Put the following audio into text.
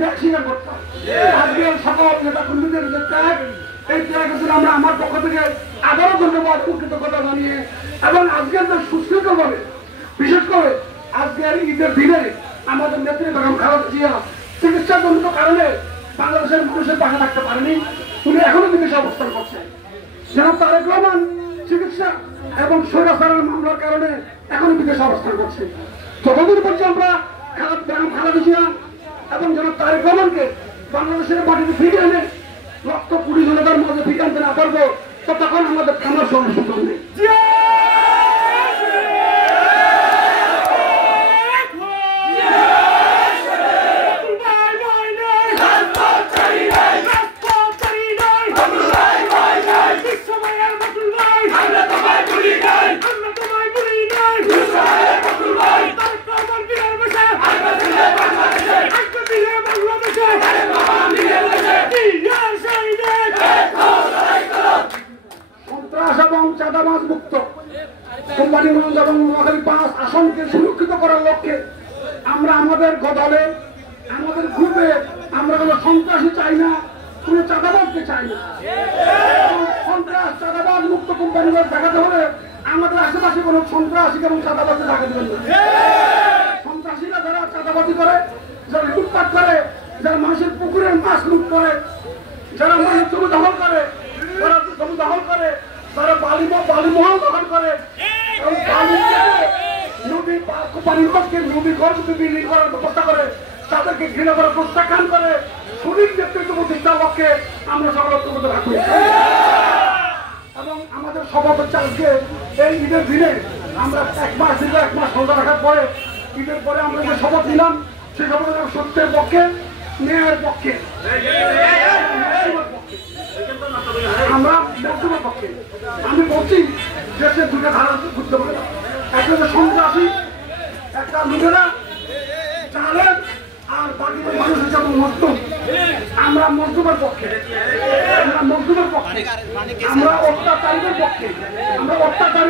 ত্যাগ স্বীকার করতে হবে। আজকে সকল নেতা কর্মীদের যে ত্যাগ, এই ত্যাগের জন্য আমরা আমার পক্ষ থেকে আবারও ধন্যবাদ কৃতজ্ঞতা জানিয়ে, এবং আজকের যে সুশৃঙ্খলভাবে বিশেষ করে আজকের ঈদের দিনে আমাদের নেত্রী বেগম খালেদা জিয়া চিকিৎসাজনিত কারণে বাংলাদেশের মানুষের পাশে থাকতে পারেনি, উনি এখনো বিদেশে অবস্থান করছেন। যেন তারেক রহমান চিকিৎসা এবং স্বৈরাচারের মামলার কারণে এখনো বিদেশে অবস্থান করছে। যতদিন পর্যন্ত আমরা বেগম খালেদা জিয়া এবং যেন তারেক রহমানকে বাংলাদেশের মাটিতে ফিরিয়ে এনে রক্ত পুলিশ জনতার মাঝে ফিরিয়ে আনতে না পারবো, ততক্ষণ আমাদের থামার সময় সুযোগ নেই। চাঁদাবাজ মুক্ত কোম্পানিগঞ্জ এবং নোয়াখালী 5 আসনকে সুরক্ষিত করার লক্ষ্যে আমরা আমাদের দলে আমাদের গ্রুপে আমরা কোনো সন্ত্রাসী চাই না, কোনো চাঁদাবাজকে চাই না। সন্ত্রাস চাঁদাবাজ মুক্ত কোম্পানিগঞ্জ দেখাতে হলে আমাদের আশেপাশে কোনো সন্ত্রাসী এবং চাঁদাবাজকে দেখা দেবেন না। সন্ত্রাসীরা যারা চাঁদাবাজি করে, যারা লুটপাট করে, যারা মানুষের পুকুরের মাছ লুট করে, যারা মানুষের জমি দখল করে, যারা জমি দখল করে, তারা বালিমহল দখল করে, নদী ঘর বিল্ডিং করার ব্যবস্থা করে, তাদেরকে ঘৃণা করার প্রত্যাখ্যান করে সঠিক নেতৃত্ব প্রতিষ্ঠার লক্ষ্যে আমরা সকল ঐক্যবদ্ধ রাখবো। এবং আমাদের শপথ হচ্ছে আজকে এই ঈদের দিনে আমরা 1 মাস দীর্ঘ 1 মাস রোজা রাখার পরে ঈদের পরে আমরা যে শপথ নিলাম, সেই শপথ সত্যের পক্ষে, ন্যায়ের পক্ষে, আমরা মধ্যমের পক্ষে। আমি বলছি দেশের 2টা ধারা বুঝতে পারে, একটা হচ্ছে সন্ত্রাসী, একটা লুটেরা চালের, আর বাকি মানুষ হিসাবে মজলুম। আমরা মজলুমের পক্ষে, আমরা মজলুমের পক্ষে, আমরা অত্যাচারীদের পক্ষে, আমরা অত্যাচারী